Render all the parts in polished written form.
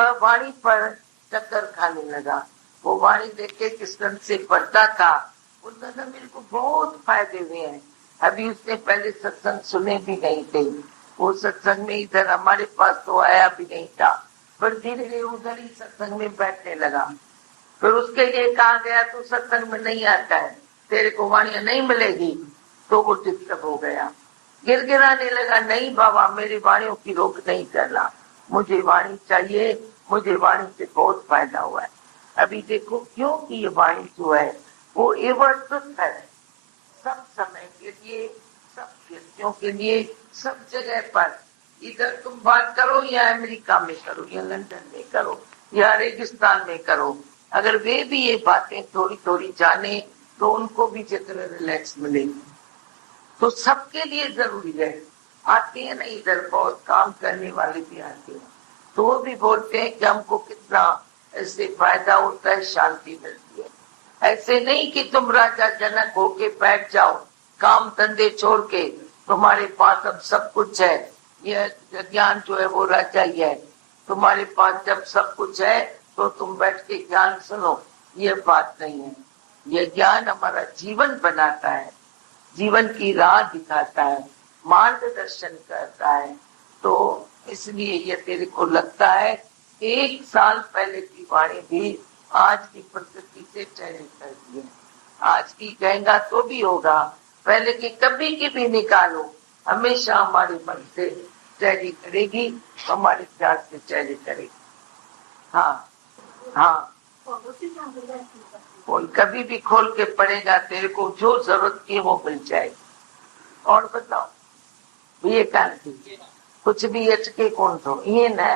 वह वाणी पर चक्कर खाने लगा। वो वाणी देख के किस्मत से पढ़ता था, उन्होंने मेरे को बहुत फायदे हुए हैं। अभी उसने पहले सत्संग सुने भी नहीं थे, वो सत्संग में इधर हमारे पास तो आया भी नहीं था, पर धीरे धीरे उधर ही सत्संग में बैठने लगा। फिर उसके लिए कहा गया तू सत्संग में नहीं आता है, तेरे को वाणियां नहीं मिलेगी, तो वो डिस्टर्ब हो गया, गिड़गिड़ाने लगा, नहीं बाबा मेरी वाणियों की रोक नहीं करना, मुझे वाणी चाहिए, मुझे वाणी से बहुत फायदा हुआ है। अभी देखो क्योंकि ये वाणी जो है वो एवं है, सब समय के लिए, सब व्यक्तियों के लिए, सब जगह पर। इधर तुम बात करो या अमेरिका में करो या लंदन में करो या रेगिस्तान में करो, अगर वे भी ये बातें थोड़ी थोड़ी जाने तो उनको भी जितना रिलैक्स मिलेगी। तो सबके लिए जरूरी है। आते हैं ना इधर बहुत काम करने वाले भी आते हैं, तो वो भी बोलते हैं कि हमको कितना इससे फायदा होता है, शांति मिलती है। ऐसे नहीं कि तुम राजा जनक होके बैठ जाओ, काम धंधे छोड़ के, तुम्हारे पास अब सब कुछ है, यह ज्ञान जो है वो राजा ही है, तुम्हारे पास जब सब कुछ है तो तुम बैठ के ज्ञान सुनो, ये बात नहीं है। यह ज्ञान हमारा जीवन बनाता है, जीवन की राह दिखाता है, मार्गदर्शन करता है। तो इसलिए ये तेरे को लगता है 1 साल पहले की वाणी भी आज की प्रकृति से चयन करती है। आज की कहेगा तो भी होगा, पहले की कभी की भी निकालो, हमेशा हमारे मन से चयन करेगी, हमारे प्यार से चयन करेगी। हाँ हाँ, और कभी भी खोल के पढ़ेगा, तेरे को जो जरूरत की वो मिल जाएगी। और बताओ ये कांति कुछ भी अचके कौन तो ये न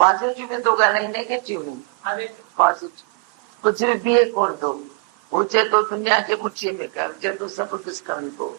पॉजिटिव में तो गाना ही नेगेटिव नहीं, पॉजिटिव कुछ भी है कौन तो ऊंचे तो दुनिया के मुट्ठी में कर, जो तो सब कुछ कर दो।